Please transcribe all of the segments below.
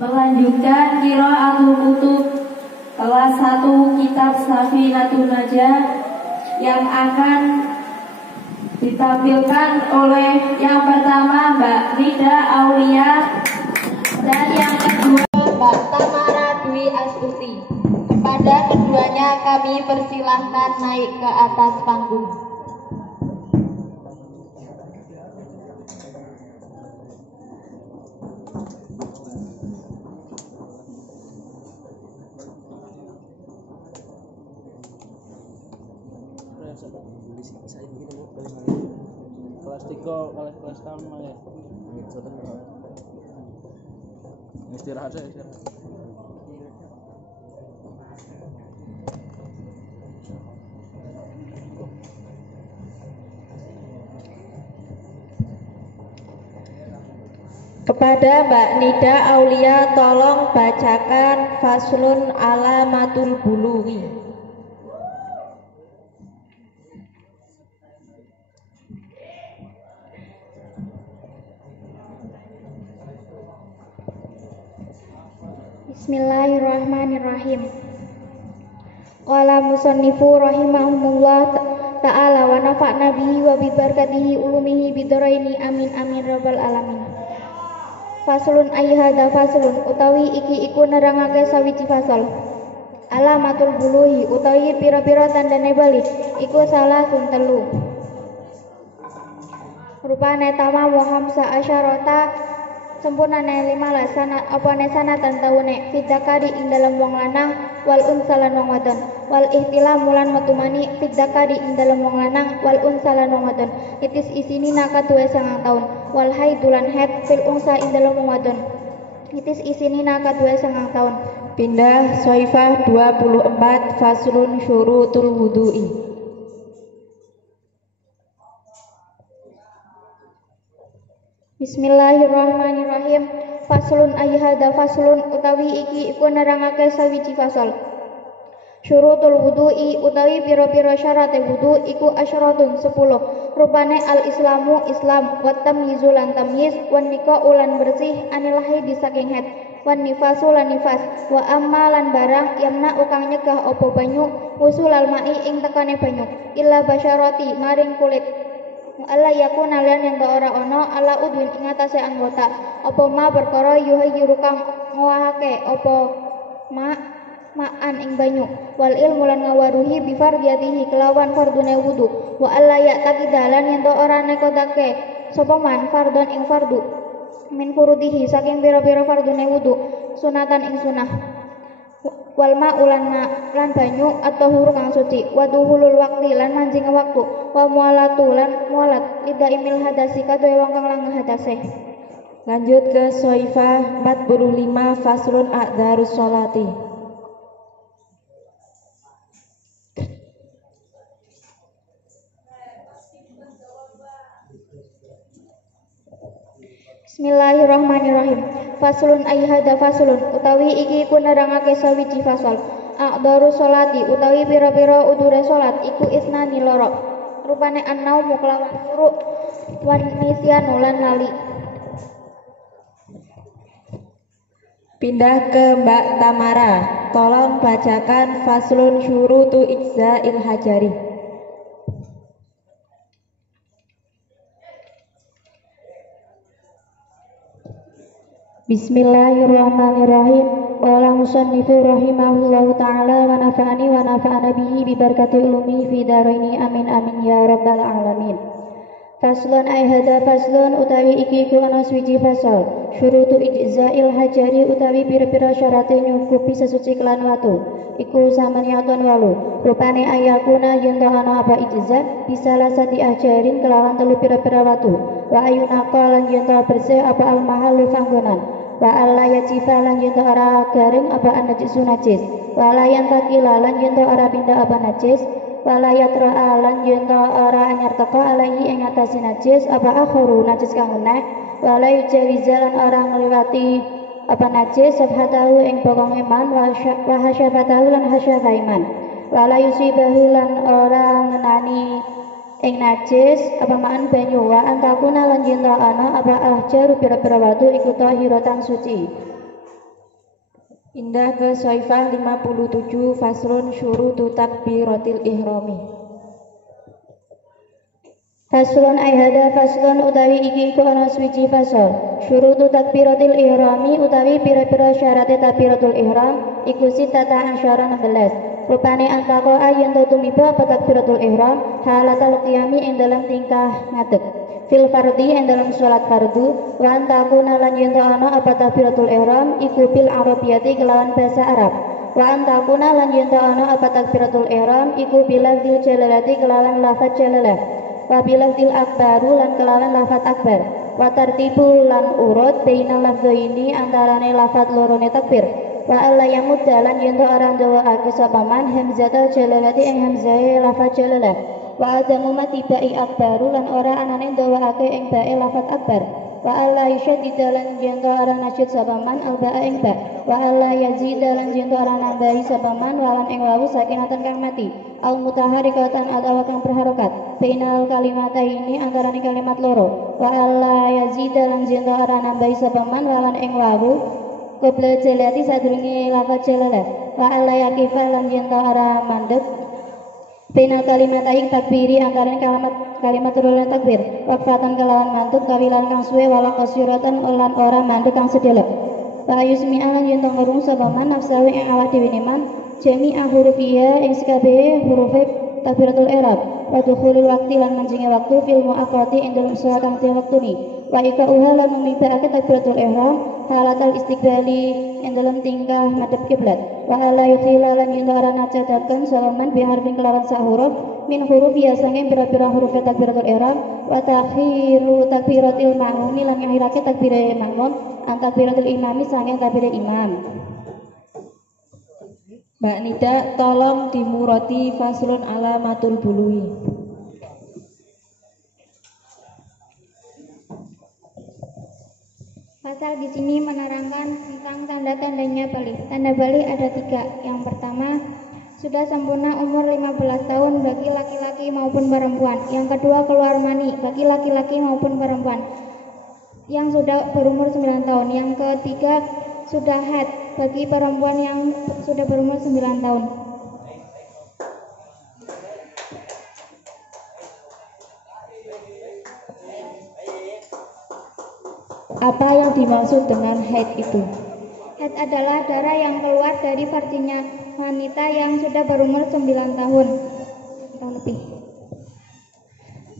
Melanjutkan qiraatul kutub kelas 1 kitab Safinatun Najah yang akan ditampilkan oleh yang pertama Mbak Nida Aulia dan yang kedua Mbak Tamara Dwi Astuti. Kepada keduanya kami persilahkan naik ke atas panggung. Kelas 3 kelas tamu ya. Istirahat saya istirahat. Kepada Mbak Nida Aulia tolong bacakan Faslun Alamatul Bulughi. Bismillahirrahmanirrahim. Qala musannifu rahimahumullah ta'ala wa nafa'na bihi wa bi barakatihi ulumihi bidaraini amin amin rabbal alamin. Faslun ayyhada faslun utawi iki iku nerangake sawiji fasal. Alamatul buluhi utawi pira-pira tandane bali iku salasun telu. Rupane tamamu hamsa asyarata sempurnane 15 sanat apane sanatan taune fidzakari ing dalam wong lanang wal unsalan wong wadon wal ihtilam mulan matumani fidzakari ing dalam wong lanang wal unsalan wong wadon itis isinina katuwe 9 taun wal haidulan haid fil unsa ing dalam wong wadon itis isinina katuwe 9 taun. Pindah Soifah 24 Faslun Syurutul Wudu'i. Bismillahirrahmanirrahim. Faslun ayyhada faslun utawi iki iku nerangake sawiji fasal. Syurutul wudu'i utawi pira-pira syarate wudu iku asyaratun 10. Rupane al-islamu Islam, wa tamyizu lan tamyiz, wan nikau lan bersih anil haidi saking haid, wan nifasu lan nifas, wa amma lan barang yamna ukang nyegah apa banyu, usulal ma'i ing tekane banyu, illa basyarati maring kulit. Allah yakuna lan yang ora ono ala udwin ing atase anggota apa ma perkara yuhayyiru kang ngowahake apa ma'an ing banyu wal ilmu lan ngawaruhi bi fardiyatihi kelawan fardune wudu wa alla ya'taqidalan yang ora nekodake sapa man fardon ing fardu min furudihi saking pira-pira fardune wudu sunatan ing sunah wal ma'ulan lan banyu atau huru kang suci wa duhulul waqti lan manjing waktu wa mualatu lan mualat lidaimil hadasi kadoe wong kang lang hadase. Lanjut ke Soifah 45 Faslun A'dharus Sholati. Bismillahirrahmanirrahim. Faslun ayyhada faslun utawi iki iku nerangake sawiji fasal. A'dharus sholati utawi pira-pira udure salat iku isnani loro. Rupane annaumu kelawan turu wan nisyanu lan lali. Pindah ke Mbak Tamara. Tolong bacakan Faslun Syurutu Ijza'il Hajari. Bismillahirrahmanirrahim. Qala musannifu rahimahullahu ta'ala wa nafa'ani wa nafa'ana bihi bi barakati ulumi fi daraini amin amin ya rabbal alamin. Faslun ayyhada faslun utawi iki iku ana swiji fasal. Syurutu ijza'il hajari utawi pira-pira syarate nyukupi sesuci kelan watu. Iku samaniyaton walu. Rupane ayakuna yen ana apa ijza bisa lasati ajarin kelawan telu pira-pira watu. Wa ayuna qalan yen bersih apa al mahallu panggonan. Wa alla yajifa lan yen ora garing apa najis najis. Wa la yantakila lan yen ora pindah apa najis. Wala yatra lan yen ora anyar teko alaihi ing atase najis apa akhiru najis kang meneh wala yujawiza lan ora ngliwati apa najis sabhatahu ing bokong iman wa hasyafatahu lan hasyafa iman wala yusibahu lan ora ngenani ing najis apa maan banyu wa antakuna lan yen ana apa ahjaru pira-pira watu iku tahiratan suci. Indah ke Soifah 57 Faslun syurutu takbiratil ihrami. Faslun aihada faslun utawi iki iku ana swiji fasal. Syurutu takbiratil ihrami utawi pira-pira syarat takbiratul ihram iku sitata asyara 16. Rupane antako ayen tumiba apa takbiratul ihram halatal qiyami ing dalam tingkah ngadeg. Fil fardhi ing dalam salat fardu wa antakuna lan yen ana apa takbiratul ihram iku bil arabiyati kelawan bahasa Arab. Wa antakuna lan yen ana apa takbiratul ihram iku bilafzil jalalati kelawan lafaz jalalah. Wa bilafzil akbaru lan kelawan lafaz akbar. Wa tartibu lan urut bainal lafzaini antarane lafaz lorone takbir. Wa alla yamud dalan yen ora ndawakake sapa man hamzatul jalalati ing hamzahe lafaz jalalah. Wa adamu matibai akbaru lan ora anane ndawakake ing bae lafaz akbar. Wa alla yushaddida lan yen ora nasyid sapa man alba'a ing ba. Wa alla yazida lan yen ora nambahi sapa man walan ing wawu sakinatan kang mati. Al mutaharikatan atawa kang berharokat. Bainal kalimataini antarané kalimat loro. Wa alla yazida lan yen ora nambahi sapa man walan ing wawu qabla jalati sadurunge lafaz jalalah. Wa alla yaqifa lan yen ora mandeg bainal kalimatain takbiri antarané kalimat turunan takbir waqfatan kelawan mantuk kawilan kang suwe wala qasyuratan lan ora mantuk kang sedelok. Wa yusmi alan yen ngurung sapa man nafsahu ing awak dhewe man jami'a hurufiya ing sekabehe hurufe takbiratul ihram wa dukhulul waqti lan manjinge waktu fil muaqati ing dalem salat kang tiap waktune. Wa ika uhalan mimibake takbiratul ihram halatal istiqbali ing dalam tingkah madhep kiblat. Wa ala yukhila lan yen ora nacadaken salaman bi harfin kelawan sak huruf min huruf ya sange pira-pira huruf takbiratul ihram wa takhiru takbiratil ma'mumi lan ngakhirake takbire makmum an takbiratul imami sange takbire imam. Mbak Nida tolong dimurati faslun alamatul bului. Pasal di sini menerangkan tentang tanda-tandanya balik. Tanda balik ada 3. Yang pertama, sudah sempurna umur 15 tahun bagi laki-laki maupun perempuan. Yang kedua, keluar mani bagi laki-laki maupun perempuan yang sudah berumur 9 tahun. Yang ketiga, sudah haid bagi perempuan yang sudah berumur 9 tahun. Apa yang dimaksud dengan haid itu? Haid adalah darah yang keluar dari farjinya wanita yang sudah berumur 9 tahun atau lebih.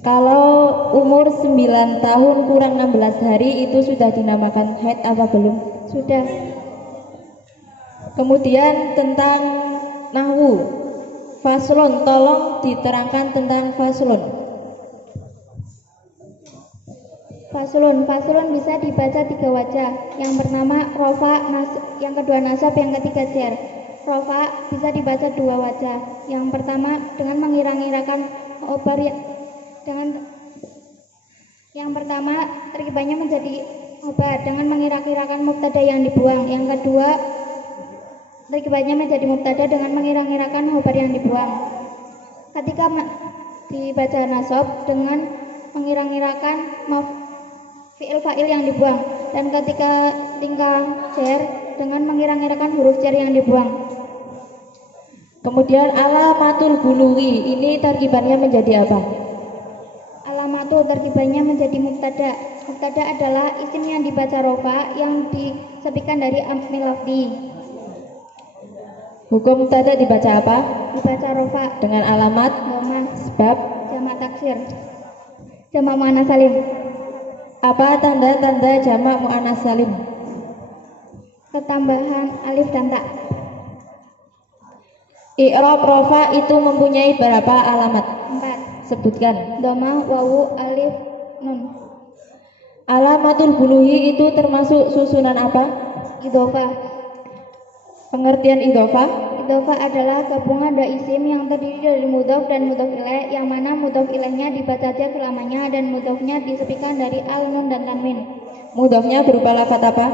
Kalau umur 9 tahun kurang 16 hari itu sudah dinamakan haid apa belum? Sudah. Kemudian tentang nahwu. Faslun, tolong diterangkan tentang faslun. Faslun bisa dibaca 3 wajah. Yang pertama rofa, yang kedua nasab, yang ketiga jar. Rofa bisa dibaca 2 wajah. Yang pertama dengan mengira-ngirakan obar yang pertama terkibannya menjadi obar dengan mengira-ngirakan mubtada yang dibuang. Yang kedua terkibannya menjadi mubtada dengan mengira-ngirakan obar yang dibuang. Ketika dibaca nasab dengan mengira-ngirakan fi'il fa'il yang dibuang, dan ketika tingkah jar dengan mengira-ngirakan huruf jar yang dibuang. Kemudian alamatul buluwi ini tarkibannya menjadi apa? Alamatu tarkibannya menjadi mubtada. Mubtada adalah isim yang dibaca rofa yang disebutkan dari amil lafzi. Hukum mubtada dibaca apa? Dibaca rofa dengan alamat dhamma sebab jamak taksir jamak muannats salim. Apa tanda-tanda jamak muannats salim? Ketambahan alif dan ta. I'rab rofa itu mempunyai berapa alamat? 4. Sebutkan. Dhamma, wawu, alif, nun. Alamatul buluhi itu termasuk susunan apa? Idhofah. Pengertian idhofah? Idhofah adalah gabungan dua isim yang terdiri dari mudhof dan mudhof ilaih, yang mana mudhof ilaihnya dibaca jar selamanya dan mudhofnya disebutkan dari al, nun, dan tanwin. Mudhofnya berupa lafaz apa?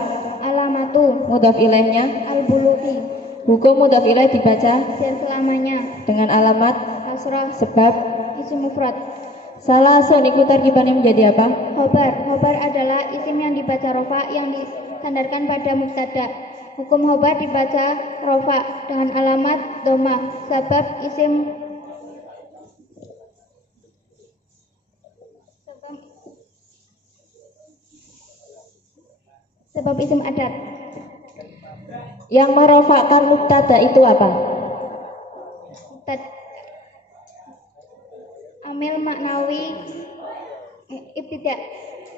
Alamatu. Mudhof ilaihnya Al buluhi. Hukum mudhof ilaih dibaca jar selamanya dengan alamat kasrah sebab isim mufrad. salah soniku tarkibannya menjadi apa? Khobar. Khobar adalah isim yang dibaca rofa yang disandarkan pada mubtada. Hukum khobar dibaca rofa dengan alamat doma sebab isim adat. Yang merofakkan mubtada itu apa? Amil maknawi ibtidak.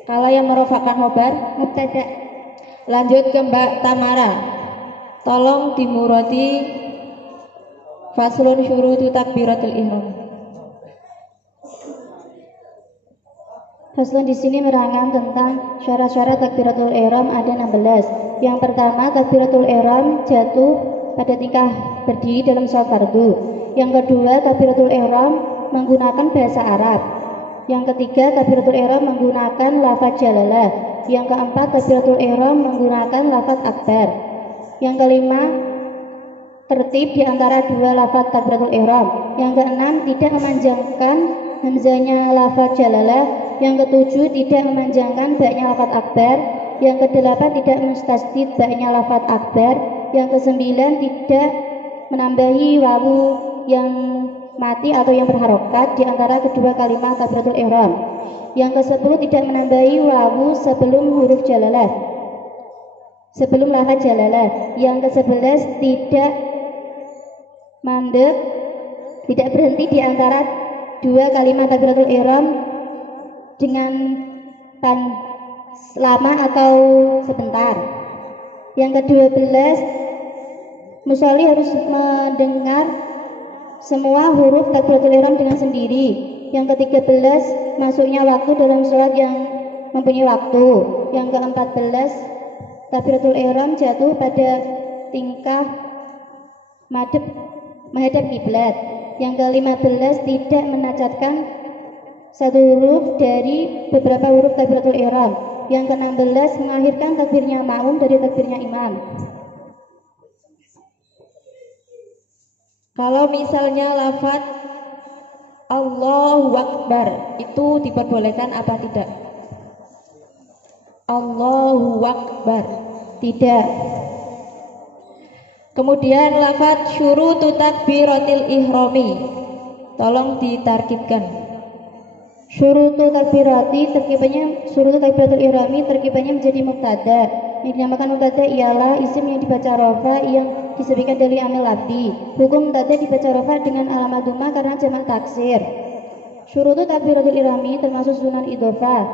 Kalau yang merofakkan khobar Mubtada. Lanjut ke Mbak Tamara. Tolong dimuroti faslun syurutu takbiratul ihram. Faslun di sini menerangkan tentang syarat-syarat takbiratul ihram ada 16. Yang pertama, takbiratul ihram jatuh pada tingkah berdiri dalam sholat fardu. Yang kedua, takbiratul ihram menggunakan bahasa Arab. Yang ketiga, takbiratul ihram menggunakan lafaz jalalah. Yang keempat, takbiratul ihram menggunakan lafaz akbar. Yang kelima, tertib di antara dua lafaz takbiratul ihram. Yang keenam, tidak memanjangkan hamzahnya lafaz jalalah. Yang ketujuh, tidak memanjangkan baknya lafaz akbar. Yang kedelapan, tidak mustasdid baknya lafaz akbar. Yang kesembilan, tidak menambahi wawu yang mati atau yang berharokat di antara kedua kalimat takbiratul ihram. Yang ke-10, tidak menambahi wawu sebelum huruf jalalah, sebelum lafaz jalalah. Yang ke-11, tidak mandek, tidak berhenti di antara dua kalimat takbiratul ihram dengan lama atau sebentar. Yang ke-12, musolli harus mendengar semua huruf takbiratul ihram dengan sendiri. Yang ke-13, masuknya waktu dalam sholat yang mempunyai waktu. Yang ke-14, takbiratul ihram jatuh pada tingkah menghadap kiblat. Yang ke-15, tidak menacatkan satu huruf dari beberapa huruf takbiratul ihram. Yang ke-16, mengakhirkan takbirnya ma'mum dari takbirnya imam. Kalau misalnya lafaz Allahu Akbar itu diperbolehkan apa tidak? Allahu Akbar tidak. Kemudian lafaz syurutu takbiratil ihrami, tolong ditarkibkan. Syurutu takbirati terkibannya syurutu takbiratul ihrami terkibannya menjadi mubtada. Yang dinamakan mubtada ialah isim yang dibaca rofa yang disebutkan dari amil labdi. Hukum mubtada dibaca rofa dengan alamat dhamma karena jamak taksir. Syurutu takbiratul ihrami termasuk sunan idhofah.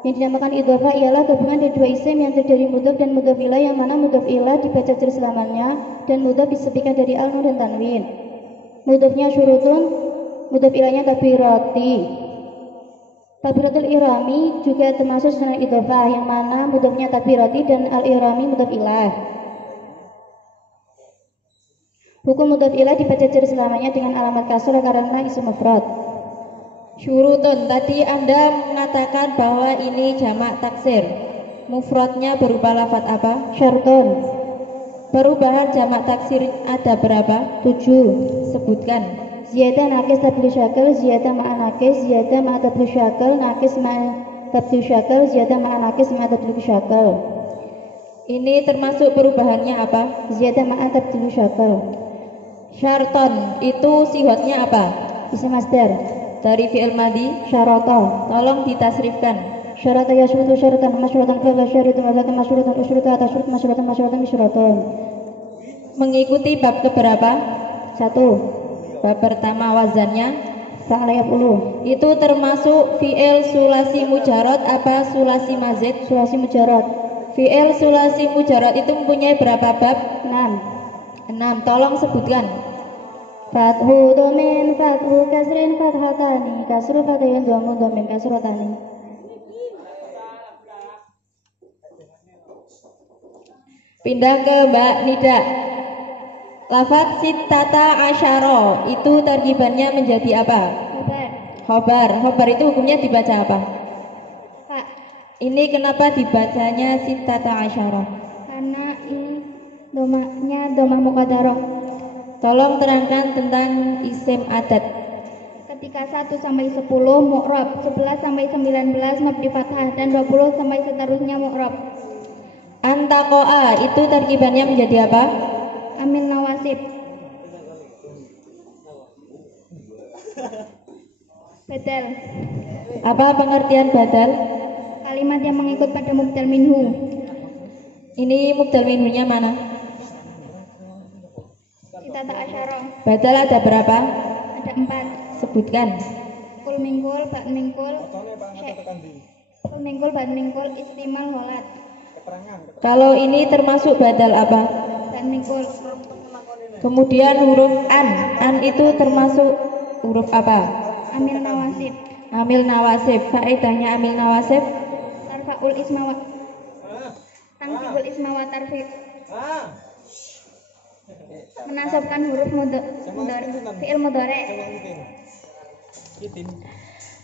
Yang dinamakan idhofah ialah gabungan dari dua isim yang terdiri mudhaf dan mudhaf ilah, yang mana mudhaf ilah dibaca jar selamanya dan mudhaf disebutkan dari al nun dan tanwin. Mudhafnya syurutun, mudhaf ilahnya takbirati. Takbiratul ihrami juga termasuk sunan idhofah, yang mana mudhafnya takbirati dan al-ihrami mudhaf ilah. Hukum mudhaf ilah dibaca jar selamanya dengan alamat kasrah karena isim mufrad. Syurutun, tadi Anda mengatakan bahwa ini jamak taksir. Mufradnya berupa lafaz apa? Syarton. Perubahan jamak taksir ada berapa? 7. Sebutkan. Ziyadah nakis tabdil syakal, ziyadah ma'a nakis, ziyadah ma'a tabdil syakal, nakis ma'a tabdil syakal, ziyadah ma'a nakis ma'a tabdil syakal. Ini termasuk perubahannya apa? Ziyadah ma'a tabdil syakal. Syarton, itu sihotnya apa? Isim masdar. Dari fi'il madhi? Syarata. Tolong ditasrifkan. Syarata yasrutu syaratan masyrutan fa'la syaritu mazaka masyrutan usruta atasyurut masyrutan masyrutan misyrutan. Mengikuti bab keberapa? 1. Bab pertama wazannya Fa'ala yaf'ulu. itu termasuk fi'il sulasi mujarad apa sulasi mazid? Sulasi mujarad. Fi'il sulasi mujarad itu mempunyai berapa bab? 6. 6. Tolong sebutkan. Fathu domin, fathu kasrin, fathatani, kasru fathayin, domu domin, kasrotani. Pindah ke Mbak Nida. Lafaz sittata asyara itu tarkibannya menjadi apa? Khobar. Khobar. Khobar itu hukumnya dibaca apa? Pak. Ini kenapa dibacanya sittata asyara? Karena ini domanya domah muqaddarah. Tolong terangkan tentang isim adat. Ketika 1 sampai 10 mu'rab, 11 sampai 19 mabni fathah, dan 20 sampai seterusnya mu'rab. Antakoa itu tarkibannya menjadi apa? Amil nawasib. Badal. Apa pengertian badal? Kalimat yang mengikut pada mubdal minhu. Ini mubdal minhunya mana? Kita tak asyara. Badal ada berapa? Ada 4. Sebutkan. Kul mingkul, bak mingkul, kul mingkul, bak mingkul, istimal holat. Kalau ini termasuk badal apa? Bak mingkul. Kemudian huruf an itu termasuk huruf apa? Amil nawasib. Amil nawasib. Faedahnya amil nawasib? Tarfaul ismawa. Tangsibul ismawa tarfi. Menasabkan huruf fi'il mudhari.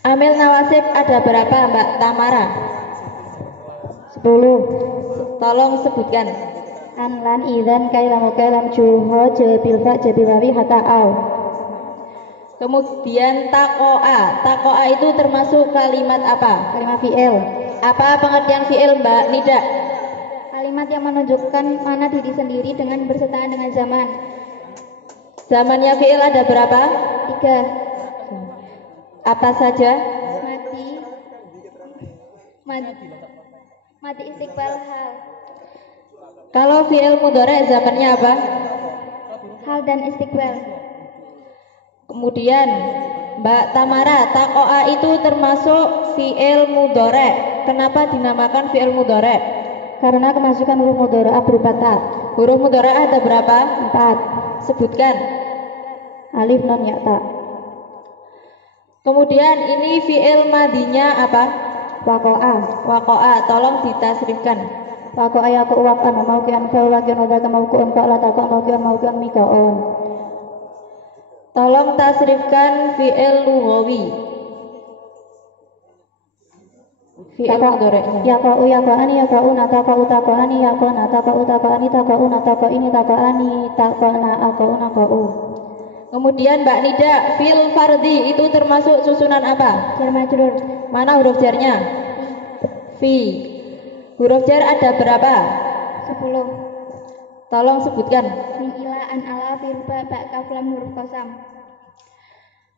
Amil nawasib ada berapa Mbak Tamara? 10. Tolong sebutkan. An lan idzan kailam kailam juho jabil fa jabil wawi hatta au. Kemudian takoa. Takoa itu termasuk kalimat apa? Kalimat fi'il. Apa pengertian fi'il Mbak Nida? Kalimat yang menunjukkan mana diri sendiri dengan bersertaan dengan zaman. Zamannya fi'il ada berapa? 3. Apa saja? Mati istiqbal hal. Kalau fi'il mudhari zamannya apa? Hal dan istiqbal. Kemudian Mbak Tamara, takoa itu termasuk fi'il mudhari. Kenapa dinamakan fi'il mudhari? Karena kemasukan huruf mudhari'ah berupa ta. Huruf mudhari'ah ada berapa? 4. Sebutkan. Alif non ya ta. Kemudian ini fi'il madinya apa? Waqa'a. Waqa'a, tolong ditasrifkan. Waqa'a yaku waq'an mauqi'an fa waqi'an wadaka mauqi'an fa'la taqa mauqi'an mika'un. Tolong tasrifkan fi'il lughawi. Fi'il mudhari'nya. Yaqa'u yaqa'ani yaqa'una taqa'u taqa'ani yaqa'na taqa'u taqa'ani taqa'una taqa'ini taqa'ani taqa'na aqa'una qa'u. Kemudian Mbak Nida, fil fardhi itu termasuk susunan apa? Jar majrur. Mana huruf jarnya? Fi. Huruf jar ada berapa? 10. Tolong sebutkan. Min ila an ala firba ba kaf lam huruf qasam.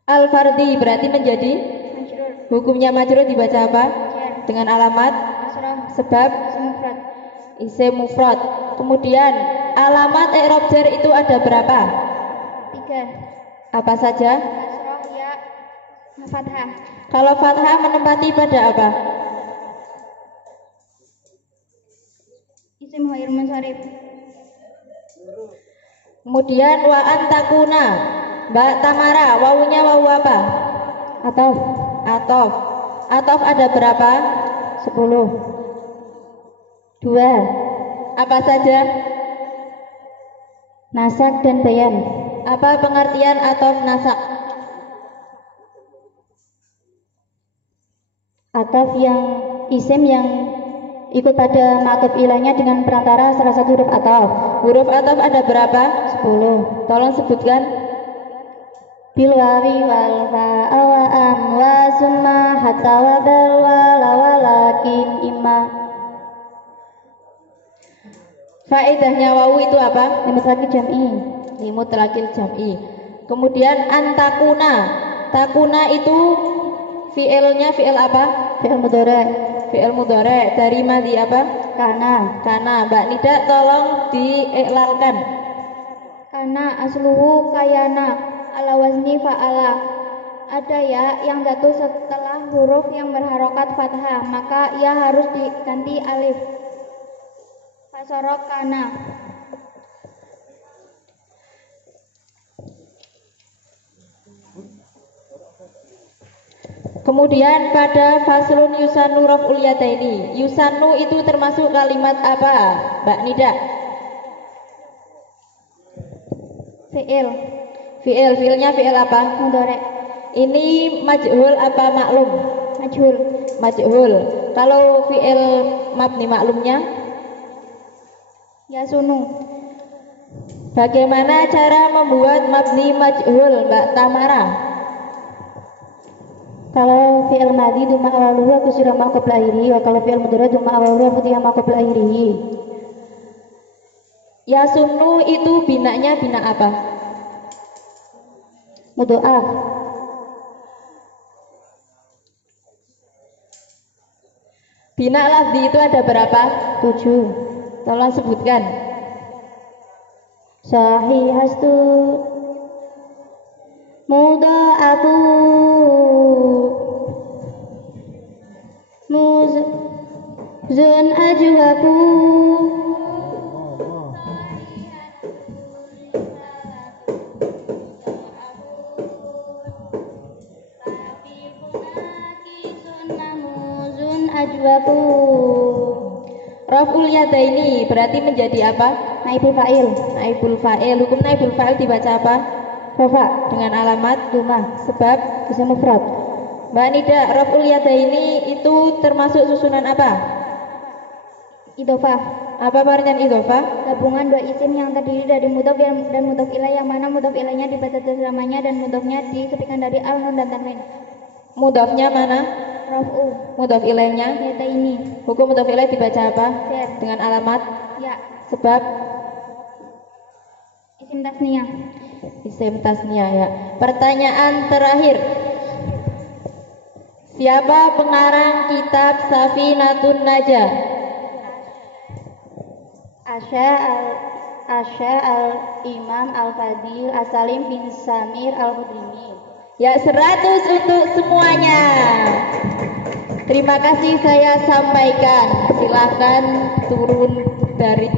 Al fardhi berarti menjadi Majrur. hukumnya majrur dibaca apa? Jar. Dengan alamat Asrah. sebab Semufrad. isim mufrad. Kemudian alamat i'rab jar itu ada berapa? 3. Apa saja? Asrah ya fathah. Kalau fathah menempati pada apa? Isim ghair munsharif. Kemudian wa antakuna. Mbak Tamara, wawunya wawu apa? Atau Atof. Atof ada berapa? 10. 2. Apa saja? Nasak dan bayan. Apa pengertian atof nasak? Ataf yang isim yang ikut pada ma'tuf ilahnya dengan perantara salah satu huruf ataf. Huruf atof ada berapa? 10. Tolong sebutkan. Bil wawi wal fa'a wa am wa summa hatta wa bal wa walakin imma. Faedahnya wawu itu apa? Mutlaqil jam'i. Mutlaqil jam'i. Kemudian antakuna. Takuna itu fi'ilnya fi'il apa? Fi'il mudhari'. Fi'il mudhari'. Dari madi apa? Kana. Kana. Mbak Nida tolong diiklalkan. Kana asluhu kayana ala wazni fa'ala. Ada ya yang jatuh setelah huruf yang berharokat fathah, maka ia harus diganti alif. Fasorok kana. Kemudian pada faslun yusanu raf'ul yadaini. Yusanu itu termasuk kalimat apa, Mbak Nida? Fi'il. Fi'ilnya fi'il apa? Mudhari'. Ini majhul apa maklum? Majhul. Majhul. Kalau fi'il mabni maklumnya? Yasunu. Bagaimana cara membuat mabni majhul, Mbak Tamara? Kalau fi'il madhi duma awaluhu kusira ma qabla akhirih, wa kalau fi'il mudhari duma awaluhu futiha ma qabla akhirih. Yasunnu itu binanya bina apa? Mudhoaf. Bina lafzi itu ada berapa? 7. Tolong sebutkan. Sahihastu mudha'afu muzun ajwafu ajwafu. Raf'ul yadaini berarti menjadi apa? Naibul fa'il. Naibul fa'il. Hukum naibul fa'il dibaca apa? Rafa. Dengan alamat Dumah. sebab Isim mufrad. Mbak Nida, raf'ul yadaini itu termasuk susunan apa? Idhofah. Apa pengertian idhofah? Gabungan dua isim yang terdiri dari mudhof dan mudhof ilaih, yang mana mudhof ilaihnya dibaca selamanya dan mudhofnya disepikan dari al, nun, dan tanwin. Mudhofnya mana? Raf'u. Mudhof ilaihnya? Yadaini. Hukum mudhof ilaih dibaca apa? Ser. Dengan alamat Ya. sebab Isim tasniyah. isim tasniyah ya. Pertanyaan terakhir. Siapa pengarang kitab Safinatun Najah? Asya al-Imam al-Fadil As-Salim bin Samir al-Hudrimi. Ya, 100 untuk semuanya. Terima kasih saya sampaikan. Silakan turun dari